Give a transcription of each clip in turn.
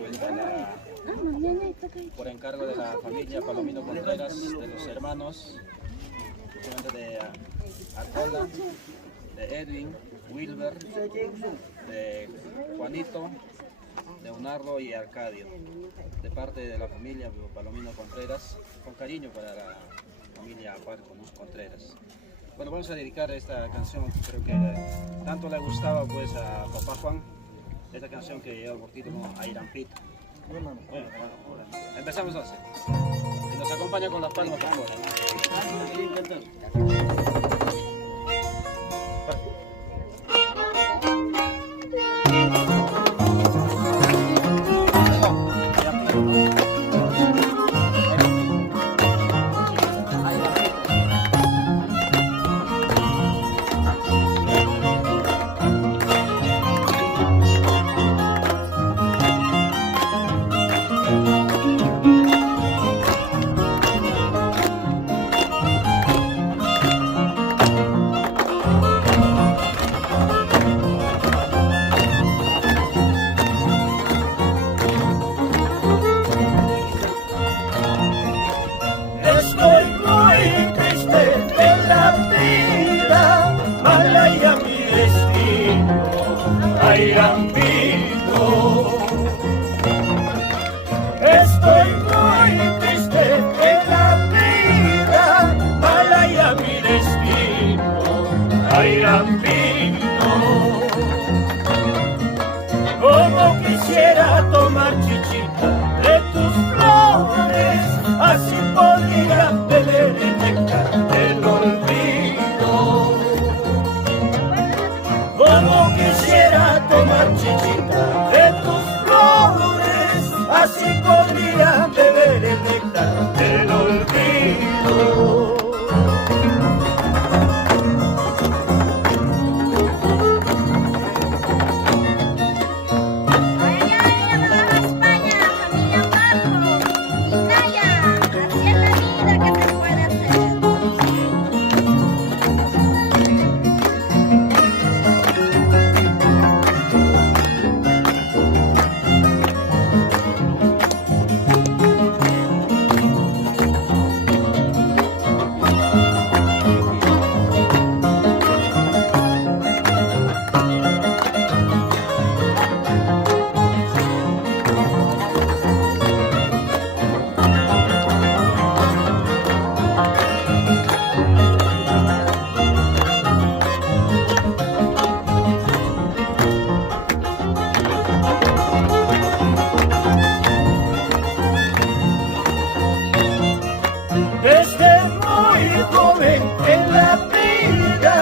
pues, por encargo de la familia Palomino Contreras, de los hermanos, justamente de Artola, de Edwin, Wilber, de Juanito, Leonardo y Arcadio, de parte de la familia Palomino Contreras, con cariño para la familia Aparco, ¿no? Contreras. Bueno, vamos a dedicar esta canción que creo que tanto le gustaba pues a papá Juan, esta canción que lleva por título Airampito. Bueno, empezamos entonces. Y nos acompaña con las palmas, por favor. Estoy muy triste en la vida, mala ya mi destino, Airampito. Como quisiera tomar chichita de tus flores, así podría beber el néctar del olvido. Como quisiera tomar chichita de tus flores, así podría beber el néctar del olvido. Desde muy joven en la vida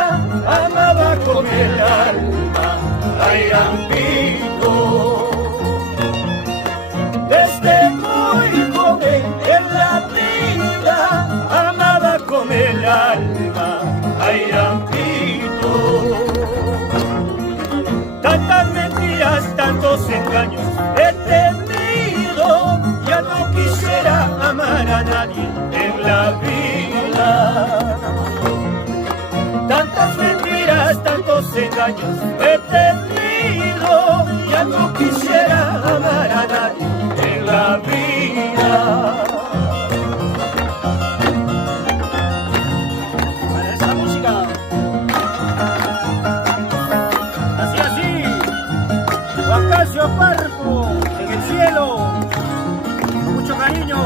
amaba con el alma Airampito. Desde muy joven en la vida amaba con el alma Airampito. Tantas mentiras, tantos engaños he tenido, ya no quisiera amar a nadie en la vida. Tantas mentiras, tantos engaños he tenido, ya no quisiera amar a nadie en la vida. Para esa música, así, Juan Casio Parco, en el cielo, con mucho cariño.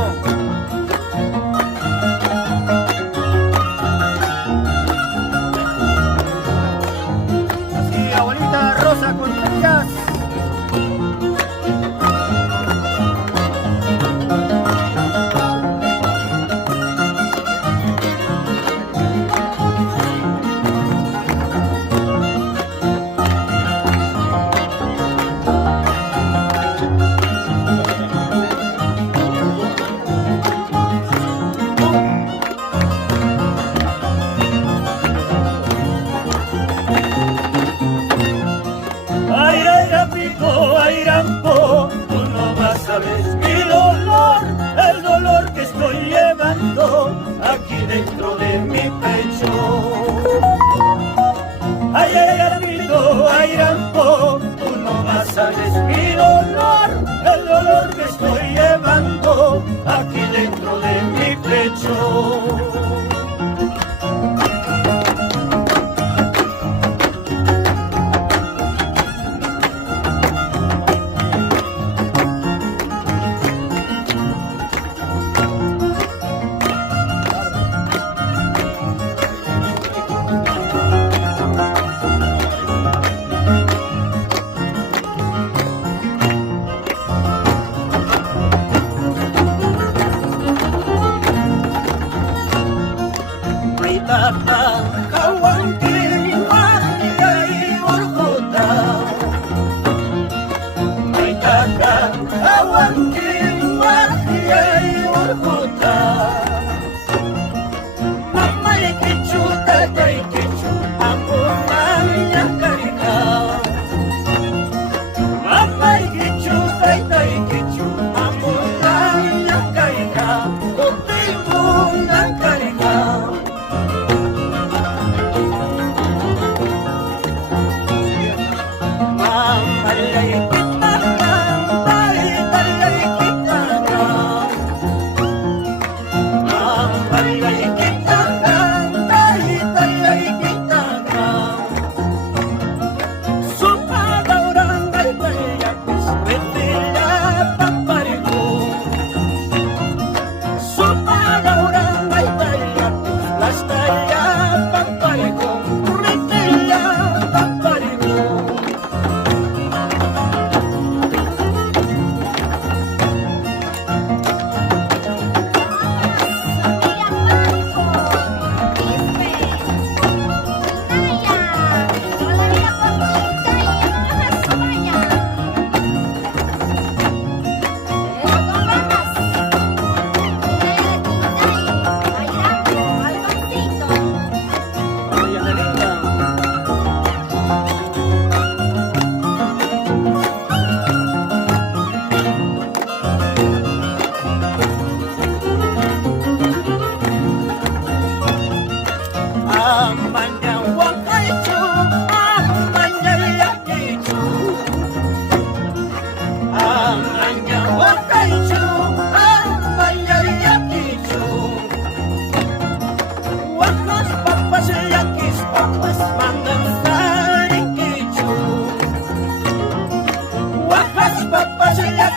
Rosa Contreras.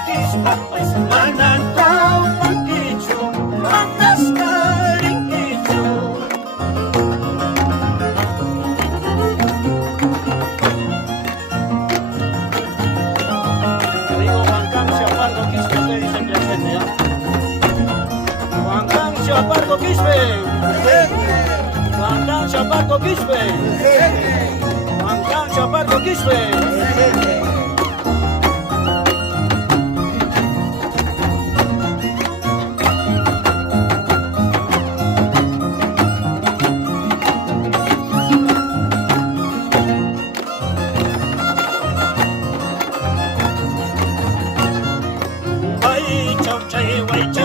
Quispas, manantau paquichu, mandastarinquichu. Te digo Juan Cancio Pardo Quispe, te dice presente, ¿ya? Juan Cancio Pardo Quispe. Juan Cancio Pardo Quispe. Juan Cancio Pardo Quispe. Wai chau chay, wai chau